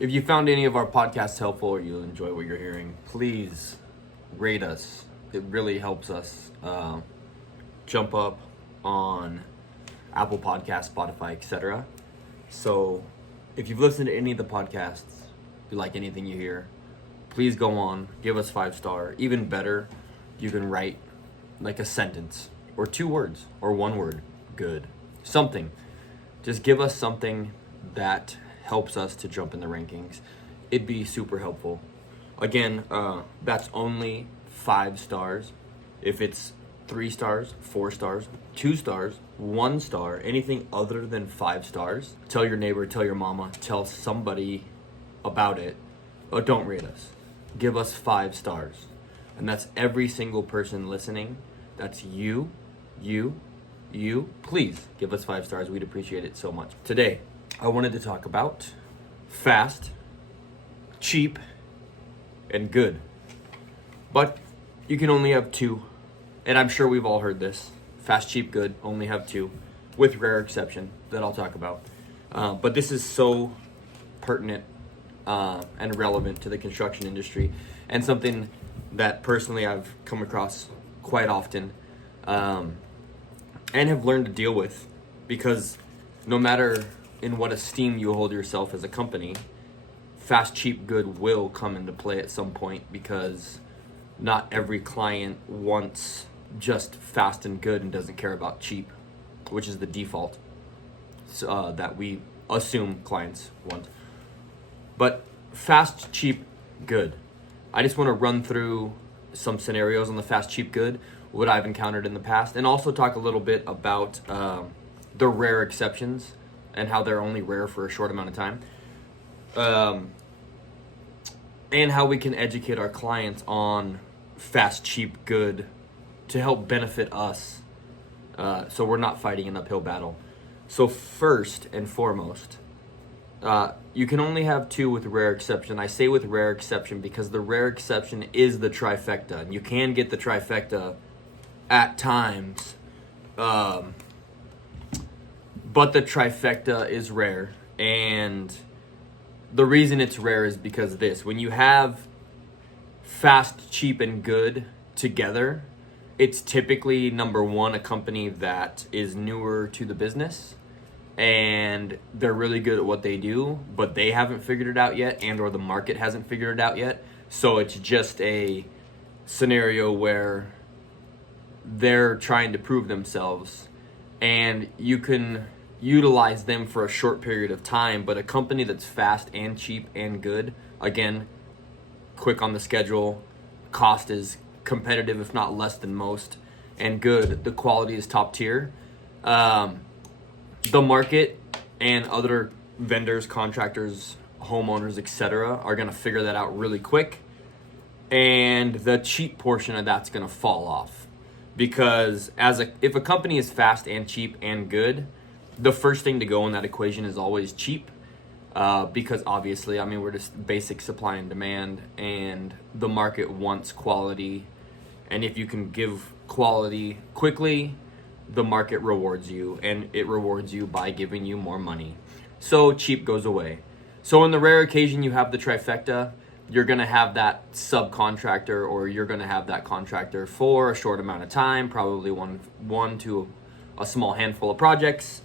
If you found any of our podcasts helpful or you enjoy what you're hearing, please rate us. It really helps us jump up on Apple Podcasts, Spotify, etc. So if you've listened to any of the podcasts, if you like anything you hear, please go on, give us 5-star. Even better, you can write like a sentence or 2 words or 1 word, good, something. Just give us something that helps us to jump in the rankings. It'd be super helpful. Again, that's only 5 stars. If it's 3 stars, 4 stars, 2 stars, 1 star, anything other than 5 stars, tell your neighbor, tell your mama, tell somebody about it. But don't rate us. Give us 5 stars. And that's every single person listening. That's you. Please give us 5 stars. We'd appreciate it so much. Today, I wanted to talk about fast, cheap, and good. But you can only have 2. And I'm sure we've all heard this. Fast, cheap, good, only have 2. With rare exception that I'll talk about. But this is so pertinent and relevant to the construction industry. And something that personally I've come across quite often. And have learned to deal with. Because no matter in what esteem you hold yourself as a company, fast, cheap, good will come into play at some point, because not every client wants just fast and good and doesn't care about cheap, which is the default that we assume clients want. But fast, cheap, good. I just want to run through some scenarios on the fast, cheap, good, what I've encountered in the past, and also talk a little bit about the rare exceptions and how they're only rare for a short amount of time. And how we can educate our clients on fast, cheap, good to help benefit us, so we're not fighting an uphill battle. So first and foremost, you can only have 2 with rare exception. I say with rare exception because the rare exception is the trifecta. And you can get the trifecta at times, but the trifecta is rare. And the reason it's rare is because when you have fast, cheap, and good together, it's typically, number one, a company that is newer to the business and they're really good at what they do, but they haven't figured it out yet, and or the market hasn't figured it out yet. So it's just a scenario where they're trying to prove themselves, and you can utilize them for a short period of time. But a company that's fast and cheap and good, again, quick on the schedule, cost is competitive if not less than most, and good, the quality is top tier, the market and other vendors, contractors, homeowners, etc. are going to figure that out really quick, and the cheap portion of that's going to fall off. Because if a company is fast and cheap and good, the first thing to go in that equation is always cheap, because obviously, we're just basic supply and demand, and the market wants quality. And if you can give quality quickly, the market rewards you, and it rewards you by giving you more money. So cheap goes away. So in the rare occasion you have the trifecta, you're going to have that subcontractor, or you're going to have that contractor for a short amount of time, probably one to a small handful of projects,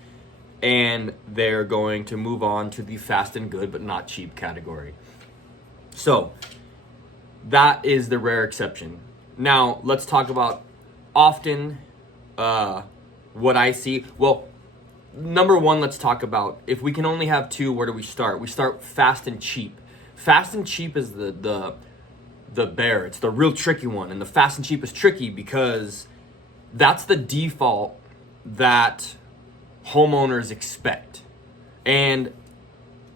and they're going to move on to the fast and good but not cheap category. So that is the rare exception. Now let's talk about often what I see. Well, number one, let's talk about, if we can only have 2, where do we start? We start fast and cheap. Fast and cheap is the bear. It's the real tricky one. And the fast and cheap is tricky because that's the default that homeowners expect. And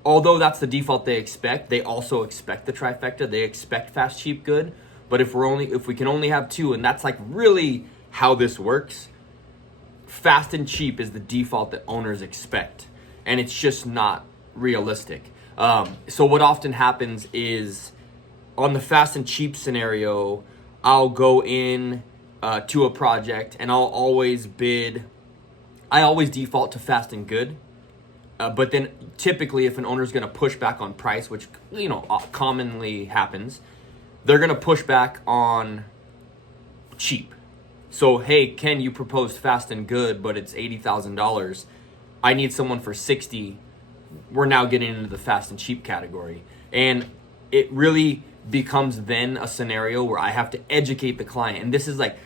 although that's the default they expect, they also expect the trifecta. They expect fast, cheap, good. But if we can only have 2, and that's like really how this works, fast and cheap is the default that owners expect, and it's just not realistic. So what often happens is, on the fast and cheap scenario, I'll go in to a project, and I always default to fast and good. But then typically if an owner's going to push back on price, which, commonly happens, they're going to push back on cheap. So, hey, Ken, you proposed fast and good, but it's $80,000. I need someone for 60. We're now getting into the fast and cheap category. And it really becomes then a scenario where I have to educate the client. And this is like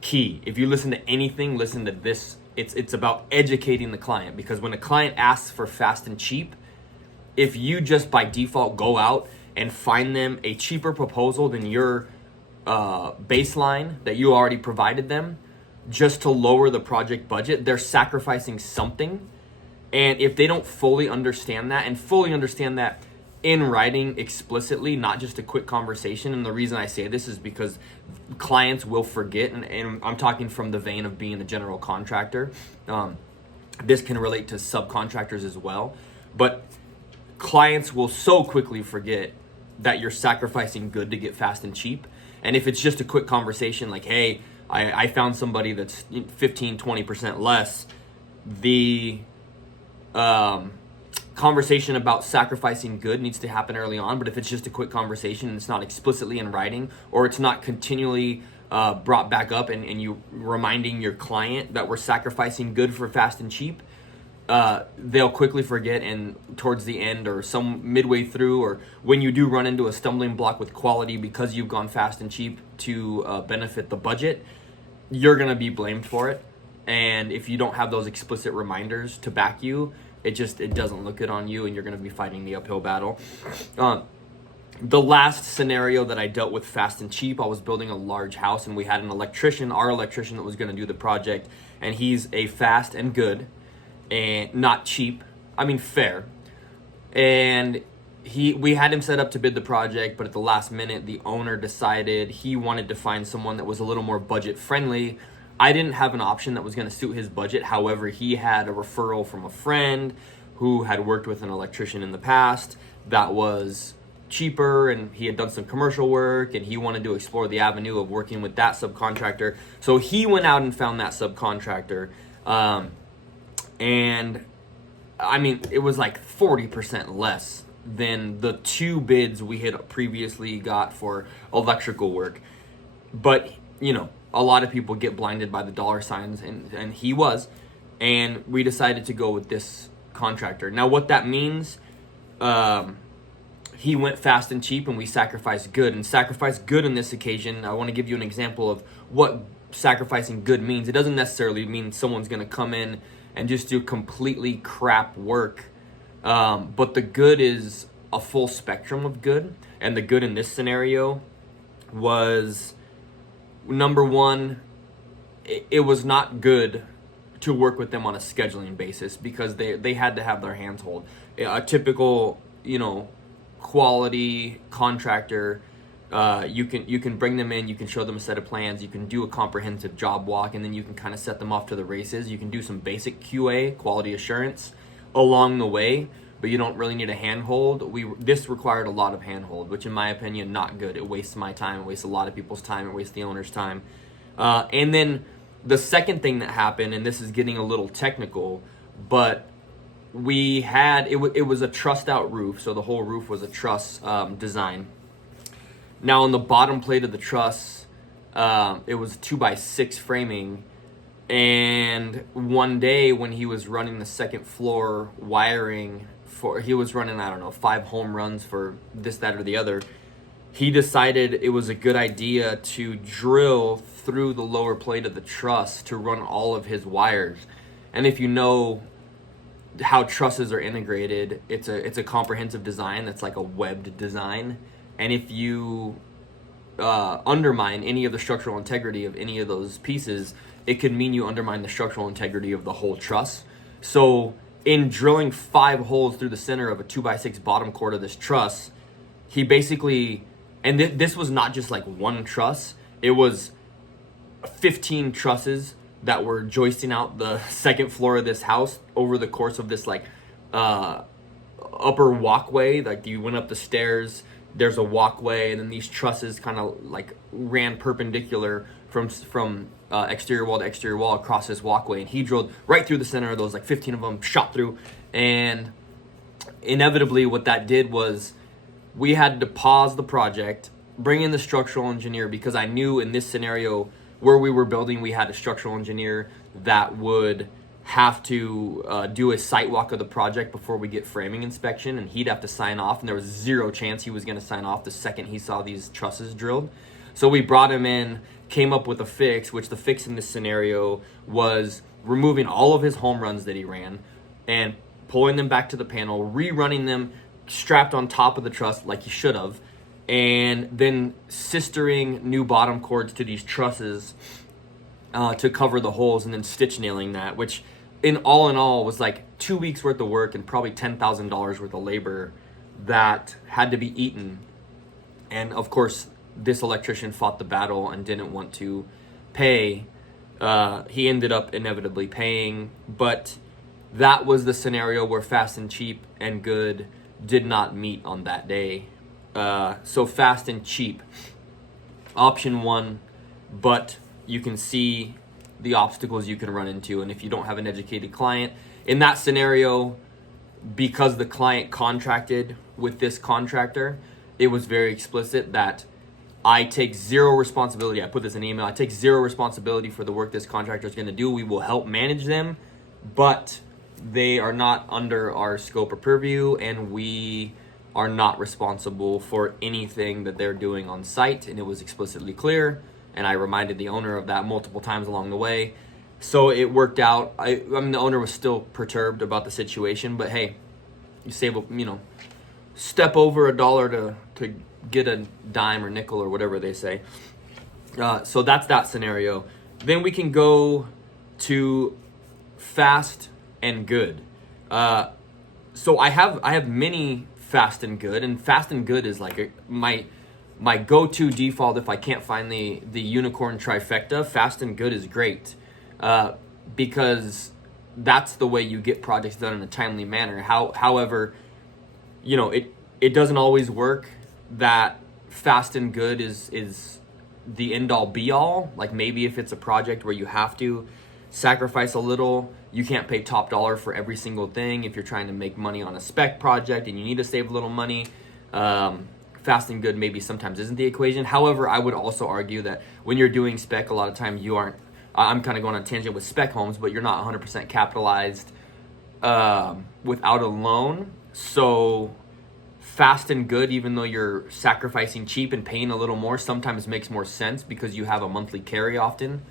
key. If you listen to anything, listen to this. It's about educating the client, because when a client asks for fast and cheap, if you just by default go out and find them a cheaper proposal than your baseline that you already provided them just to lower the project budget, they're sacrificing something. And if they don't fully understand that in writing explicitly, not just a quick conversation, and the reason I say this is because clients will forget, and I'm talking from the vein of being a general contractor. This can relate to subcontractors as well, but clients will so quickly forget that you're sacrificing good to get fast and cheap. And if it's just a quick conversation like, hey, I found somebody that's 15, 20% less, the conversation about sacrificing good needs to happen early on. But if it's just a quick conversation and it's not explicitly in writing, or it's not continually brought back up and you reminding your client that we're sacrificing good for fast and cheap, they'll quickly forget. And towards the end or some midway through, or when you do run into a stumbling block with quality because you've gone fast and cheap to benefit the budget, you're going to be blamed for it. And if you don't have those explicit reminders to back you, it doesn't look good on you, and you're going to be fighting the uphill battle. The last scenario that I dealt with fast and cheap, I was building a large house, and we had our electrician that was going to do the project, and he's a fast and good, and not cheap. I mean fair. And we had him set up to bid the project, but at the last minute, the owner decided he wanted to find someone that was a little more budget friendly. I didn't have an option that was going to suit his budget. However, he had a referral from a friend who had worked with an electrician in the past that was cheaper, and he had done some commercial work, and he wanted to explore the avenue of working with that subcontractor. So he went out and found that subcontractor. And I mean, it was like 40% less than the two bids we had previously got for electrical work. But, a lot of people get blinded by the dollar signs, and he was. And we decided to go with this contractor. Now, what that means, he went fast and cheap, and we sacrificed good. And sacrifice good in this occasion, I want to give you an example of what sacrificing good means. It doesn't necessarily mean someone's going to come in and just do completely crap work. But the good is a full spectrum of good. And the good in this scenario was, number one, it was not good to work with them on a scheduling basis, because they had to have their hands hold. A typical, quality contractor, you can bring them in, you can show them a set of plans, you can do a comprehensive job walk, and then you can kind of set them off to the races. You can do some basic QA, quality assurance, along the way, but you don't really need a handhold. This required a lot of handhold, which in my opinion, not good. It wastes my time, it wastes a lot of people's time, it wastes the owner's time. And then the second thing that happened, and this is getting a little technical, but we had, it was a trussed out roof, so the whole roof was a truss design. Now on the bottom plate of the truss, it was 2x6 framing. And one day when he was running the second floor wiring he was running, 5 home runs for this, that, or the other, he decided it was a good idea to drill through the lower plate of the truss to run all of his wires. And if you know how trusses are integrated, it's a comprehensive design that's like a webbed design. And if you undermine any of the structural integrity of any of those pieces, it could mean you undermine the structural integrity of the whole truss. So in drilling 5 holes through the center of a 2x6 bottom chord of this truss, he basically, and this was not just like one truss, it was 15 trusses that were joisting out the second floor of this house over the course of this upper walkway. Like you went up the stairs, there's a walkway, and then these trusses kind of like ran perpendicular from exterior wall to exterior wall across this walkway, and he drilled right through the center of those, like 15 of them, shot through, And inevitably what that did was we had to pause the project, bring in the structural engineer, because I knew in this scenario where we were building, we had a structural engineer that would have to do a site walk of the project before we get framing inspection, and he'd have to sign off, and there was zero chance he was going to sign off the second he saw these trusses drilled. So we brought him in, came up with a fix, which the fix in this scenario was removing all of his home runs that he ran and pulling them back to the panel, rerunning them strapped on top of the truss like he should have, and then sistering new bottom cords to these trusses to cover the holes, and then stitch nailing that, which in all was like 2 weeks worth of work and probably $10,000 worth of labor that had to be eaten. And of course, this electrician fought the battle and didn't want to pay. He ended up inevitably paying, but that was the scenario where Fast and Cheap and Good did not meet on that day. So Fast and Cheap, option one, but you can see the obstacles you can run into. And if you don't have an educated client, in that scenario, because the client contracted with this contractor, it was very explicit that I take zero responsibility. I put this in an email. I take zero responsibility for the work this contractor is going to do. We will help manage them, but they are not under our scope of purview, and we are not responsible for anything that they're doing on site. And it was explicitly clear, and I reminded the owner of that multiple times along the way. So it worked out. I mean, the owner was still perturbed about the situation, but hey, you save, step over $1 to get a dime or nickel or whatever they say. So that's that scenario. Then we can go to Fast and Good. So I have many Fast and Good, and Fast and Good is like my go-to default if I can't find the unicorn trifecta. Fast and Good is great because that's the way you get projects done in a timely manner. However, it doesn't always work that Fast and Good is the end-all be-all. Like maybe if it's a project where you have to sacrifice a little, you can't pay top dollar for every single thing. If you're trying to make money on a spec project and you need to save a little money, Fast and Good maybe sometimes isn't the equation. However, I would also argue that when you're doing spec, a lot of times you aren't, I'm kind of going on a tangent with spec homes, but you're not 100% capitalized without a loan. So Fast and Good, even though you're sacrificing cheap and paying a little more, sometimes makes more sense because you have a monthly carry often.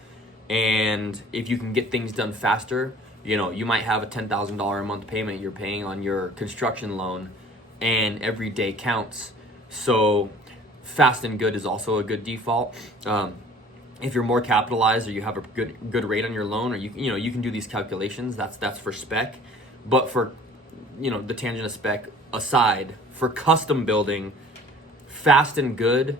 And if you can get things done faster, you might have a $10,000 a month payment you're paying on your construction loan, and every day counts. So Fast and Good is also a good default. If you're more capitalized or you have a good rate on your loan, or you can do these calculations, that's for spec. But for the tangent of spec aside, for custom building, Fast and Good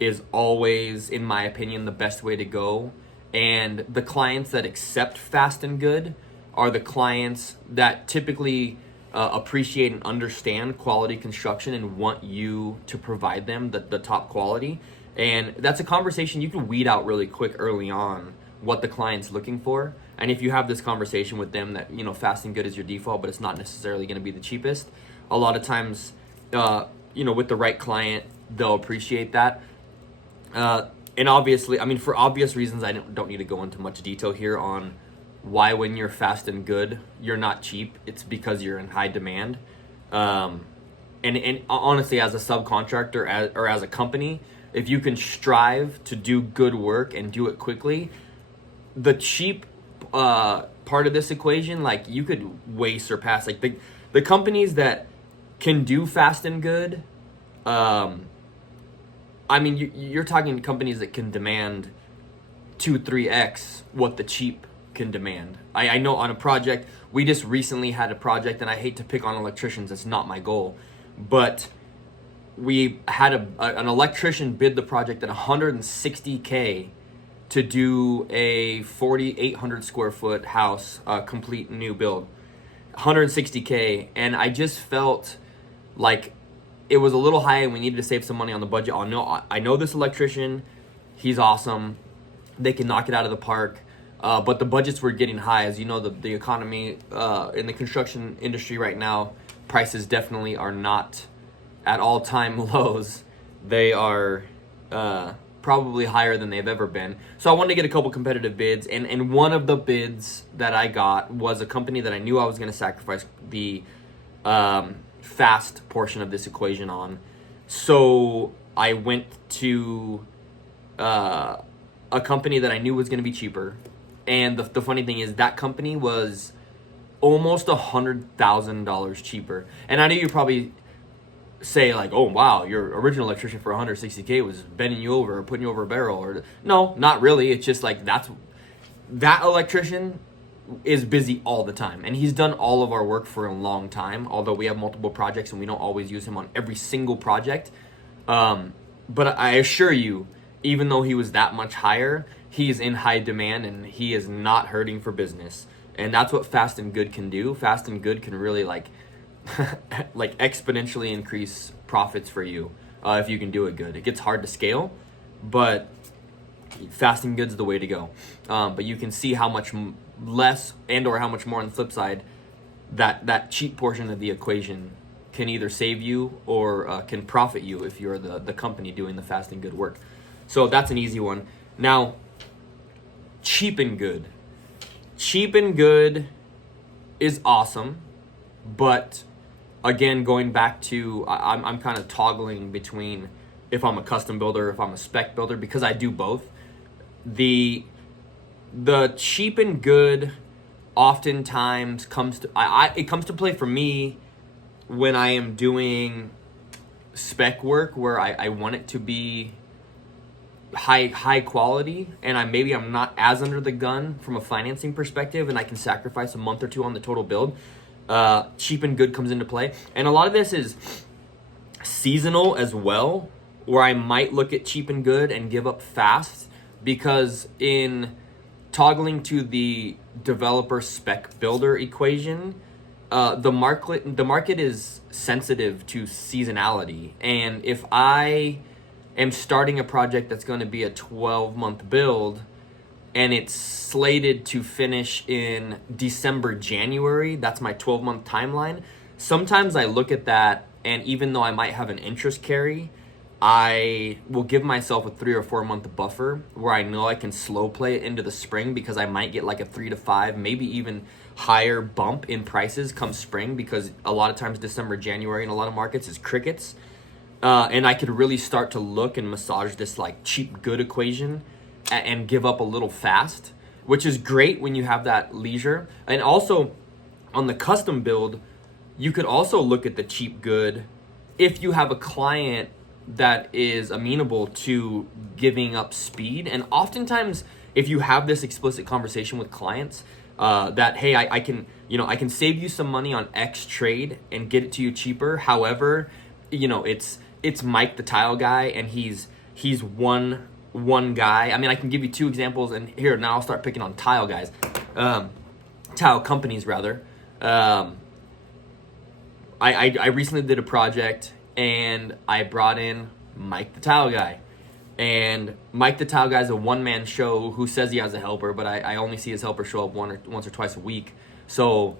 is always, in my opinion, the best way to go. And the clients that accept Fast and Good are the clients that typically appreciate and understand quality construction and want you to provide them the top quality. And that's a conversation you can weed out really quick early on what the client's looking for. And if you have this conversation with them that, Fast and Good is your default, but it's not necessarily going to be the cheapest, a lot of times, with the right client, they'll appreciate that. And obviously, for obvious reasons, I don't need to go into much detail here on why when you're Fast and Good, you're not cheap. It's because you're in high demand. And honestly, as a subcontractor or as a company, if you can strive to do good work and do it quickly, the cheap part of this equation, you could way surpass. The companies that can do Fast and Good, you're talking companies that can demand 2-3x what the cheap can demand. I know on a project, we just recently had a project, and I hate to pick on electricians, it's not my goal, but we had an electrician bid the project at $160K to do a 4,800 square foot house, complete new build. $160K, and I just felt like it was a little high and we needed to save some money on the budget. I know this electrician, he's awesome. They can knock it out of the park. But the budgets were getting high. As you know, the economy in the construction industry right now, prices definitely are not at all-time lows. They are probably higher than they've ever been. So I wanted to get a couple competitive bids, and one of the bids that I got was a company that I knew I was going to sacrifice the fast portion of this equation on. So I went to a company that I knew was going to be cheaper. And the funny thing is that company was almost $100,000 cheaper. And I know you probably say like, oh wow, your original electrician for $160K was bending you over or putting you over a barrel. Or no, not really. It's just like that electrician is busy all the time, and he's done all of our work for a long time, although we have multiple projects and we don't always use him on every single project. But I assure you, even though he was that much higher, he's in high demand and he is not hurting for business. And that's what Fast and Good can do. Fast and Good can really like exponentially increase profits for you if you can do it good. It gets hard to scale, but Fast and Good's the way to go. But you can see how much less and or how much more on the flip side that cheap portion of the equation can either save you or can profit you if you're the company doing the Fast and Good work. So that's an easy one. Now, cheap and good. Cheap and good is awesome, but again, going back to, I'm kind of toggling between if I'm a custom builder, if I'm a spec builder, because I do both. The cheap and good oftentimes comes to it comes to play for me when I am doing spec work where I want it to be high quality, and I'm not as under the gun from a financing perspective, and I can sacrifice a month or two on the total build. Cheap and good comes into play, and a lot of this is seasonal as well, where I might look at cheap and good and give up fast, because in toggling to the developer spec builder equation, the market is sensitive to seasonality, and if I am starting a project that's going to be a 12-month build and it's slated to finish in December, January, that's my 12-month timeline. Sometimes I look at that, and even though I might have an interest carry, I will give myself a 3 or 4 month buffer where I know I can slow play it into the spring, because I might get like a 3 to 5, maybe even higher bump in prices come spring, because a lot of times December, January in a lot of markets is crickets. And I could really start to look and massage this like cheap good equation and give up a little fast, which is great when you have that leisure. And also on the custom build, you could also look at the cheap good if you have a client that is amenable to giving up speed. And oftentimes if you have this explicit conversation with clients, that, hey, I can save you some money on X trade and get it to you cheaper. However, it's Mike the tile guy, and he's one guy. I mean, I can give you two examples, and here now I'll start picking on tile guys, tile companies rather. I recently did a project, and I brought in Mike the tile guy, and Mike the tile guy is a one-man show who says he has a helper, but I only see his helper show up once or twice a week. So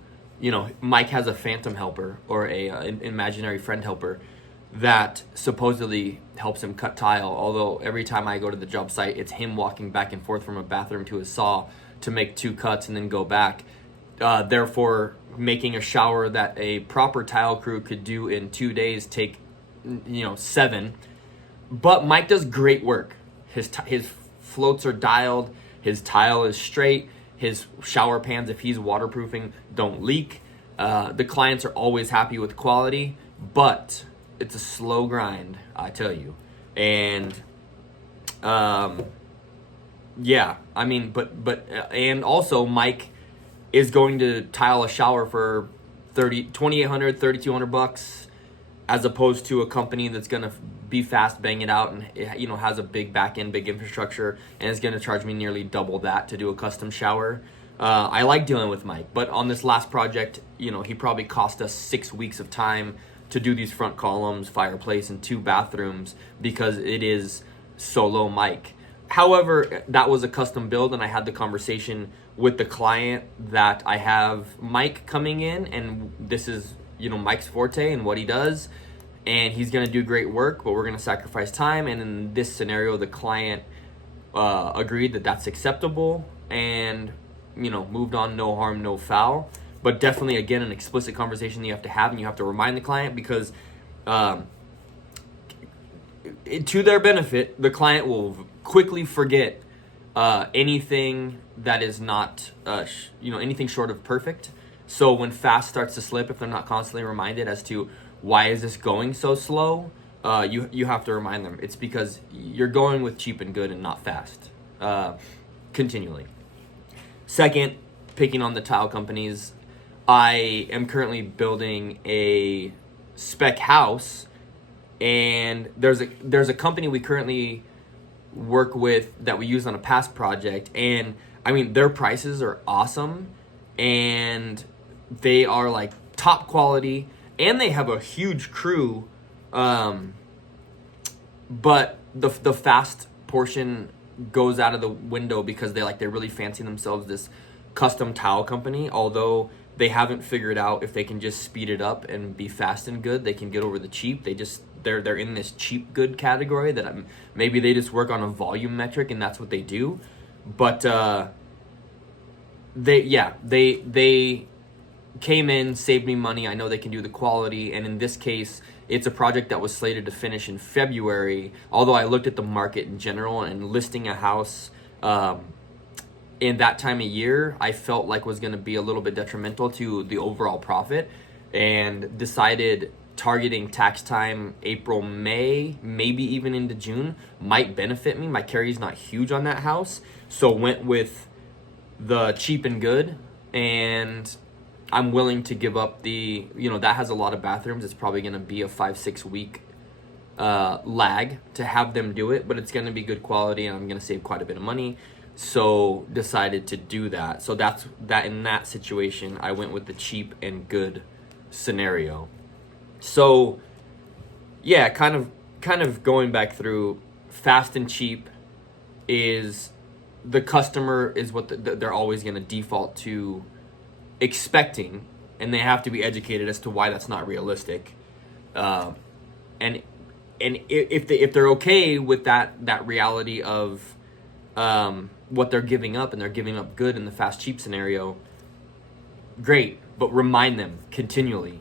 Mike has a phantom helper, or an imaginary friend helper, that supposedly helps him cut tile, although every time I go to the job site, it's him walking back and forth from a bathroom to his saw to make 2 cuts and then go back, therefore making a shower that a proper tile crew could do in 2 days take 7. But Mike does great work. His floats are dialed, his tile is straight, his shower pans, if he's waterproofing, don't leak. The clients are always happy with quality, but it's a slow grind, I tell you. And and also Mike is going to tile a shower for $2,800, $3,200, as opposed to a company that's gonna be fast, bang it out, and has a big back end, big infrastructure, and is gonna charge me nearly double that to do a custom shower. I like dealing with Mike, but on this last project, he probably cost us 6 weeks of time to do these front columns, fireplace, and 2 bathrooms, because it is solo Mike. However, that was a custom build, and I had the conversation with the client that I have Mike coming in, and this is, Mike's forte and what he does, and he's going to do great work, but we're going to sacrifice time. And in this scenario, the client agreed that that's acceptable, and moved on, no harm, no foul. But definitely, again, an explicit conversation that you have to have, and you have to remind the client, because to their benefit, the client will quickly forget anything that is not anything short of perfect. So when fast starts to slip, if they're not constantly reminded as to why is this going so slow, you have to remind them it's because you're going with cheap and good and not fast, continually. Second, picking on the tile companies, I am currently building a spec house, and there's a company we currently work with that we use on a past project, and I mean, their prices are awesome, and they are like top quality, and they have a huge crew, but the fast portion goes out of the window because they really fancy themselves this custom tile company. Although they haven't figured out if they can just speed it up and be fast and good, they can get over the cheap. They're in this cheap good category that maybe they just work on a volume metric and that's what they do. But they came in, saved me money. I know they can do the quality, and in this case, it's a project that was slated to finish in February. Although I looked at the market in general, and listing a house in that time of year, I felt like was going to be a little bit detrimental to the overall profit, and decided targeting tax time April, May, maybe even into June might benefit me. My carry's not huge on that house, so went with the cheap and good, and I'm willing to give up that has a lot of bathrooms. It's probably going to be a 5-6 week lag to have them do it, but it's going to be good quality, and I'm going to save quite a bit of money. So decided to do that. So that's that. In that situation, I went with the cheap and good scenario. So yeah, kind of going back through, fast and cheap is the customer is what they're always going to default to expecting, and they have to be educated as to why that's not realistic. And if they're okay with that reality of what they're giving up, and they're giving up good in the fast cheap scenario, great. But remind them continually,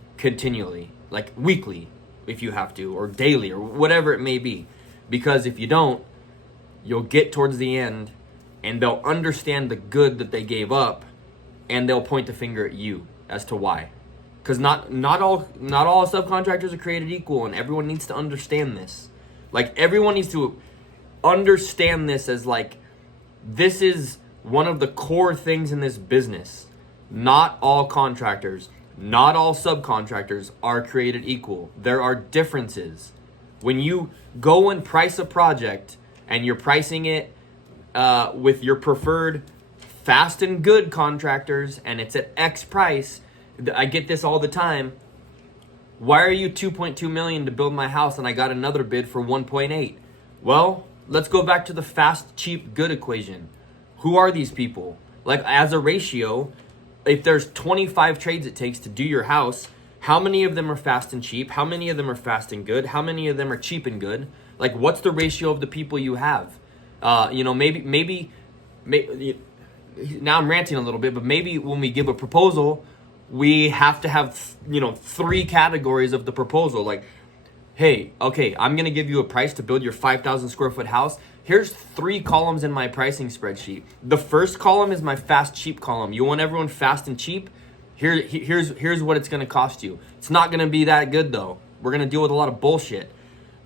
like weekly if you have to, or daily, or whatever it may be. Because if you don't, you'll get towards the end and they'll understand the good that they gave up, and they'll point the finger at you as to why. Because not all subcontractors are created equal, and everyone needs to understand this. Like, everyone needs to understand this as like, this is one of the core things in this business. Not all contractors, not all subcontractors are created equal. There are differences. When you go and price a project and you're pricing it with your preferred fast and good contractors, and it's at X price, I get this all the time. Why are you $2.2 million to build my house and I got another bid for 1.8? Well, let's go back to the fast, cheap, good equation. Who are these people? Like, as a ratio, if there's 25 trades it takes to do your house, how many of them are fast and cheap? How many of them are fast and good? How many of them are cheap and good? Like, what's the ratio of the people you have? Maybe now I'm ranting a little bit, but maybe when we give a proposal, we have to have, 3 categories of the proposal. Like, hey, okay, I'm going to give you a price to build your 5,000 square foot house. Here's 3 columns in my pricing spreadsheet. The first column is my fast, cheap column. You want everyone fast and cheap? Here's what it's going to cost you. It's not going to be that good, though. We're going to deal with a lot of bullshit.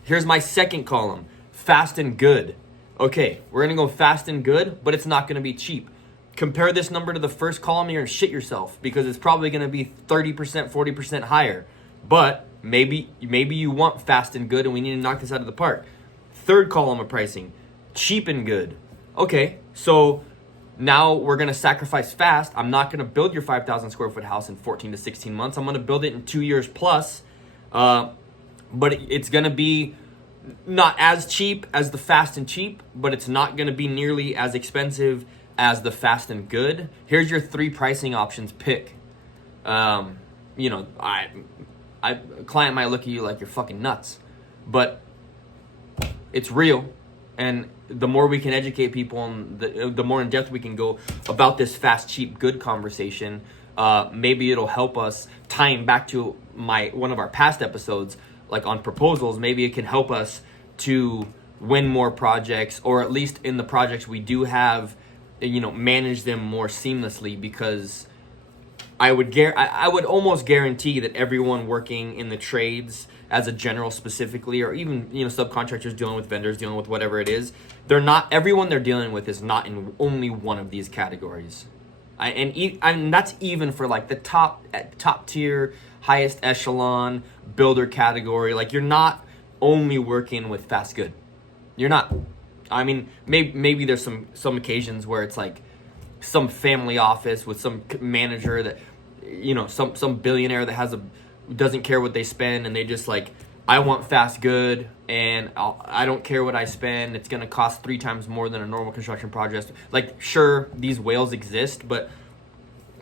Here's my second column, fast and good. Okay, we're going to go fast and good, but it's not going to be cheap. Compare this number to the first column, you're going to shit yourself, because it's probably going to be 30%, 40% higher. But maybe you want fast and good, and we need to knock this out of the park. Third column of pricing, cheap and good. Okay, so now we're going to sacrifice fast. I'm not going to build your 5,000 square foot house in 14 to 16 months. I'm going to build it in 2 years plus. But it's going to be not as cheap as the fast and cheap, but it's not going to be nearly as expensive as the fast and good. Here's your 3 pricing options. Pick. You know, a client might look at you like you're fucking nuts, but it's real. And the more we can educate people and the more in depth we can go about this fast, cheap, good conversation, maybe it'll help us, tying back to one of our past episodes, like on proposals. Maybe it can help us to win more projects, or at least in the projects we do have, you know, manage them more seamlessly, because I would almost guarantee that everyone working in the trades as a general specifically, or even, you know, subcontractors dealing with vendors, dealing with whatever it is, everyone they're dealing with is not in only one of these categories. And that's even for like the top tier, highest echelon builder category. Like, you're not only working with fast good. You're not. I mean, maybe there's some occasions where it's like some family office with some manager that, you know, some billionaire that doesn't care what they spend, and they just like, I want fast good, and I don't care what I spend. It's gonna cost 3 times more than a normal construction project. Like, sure, these whales exist, but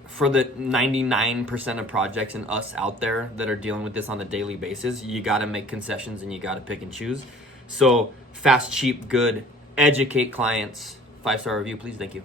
for the 99% of projects and us out there that are dealing with this on a daily basis, you got to make concessions and you got to pick and choose. So fast, cheap, good, educate clients. 5-star review, please. Thank you.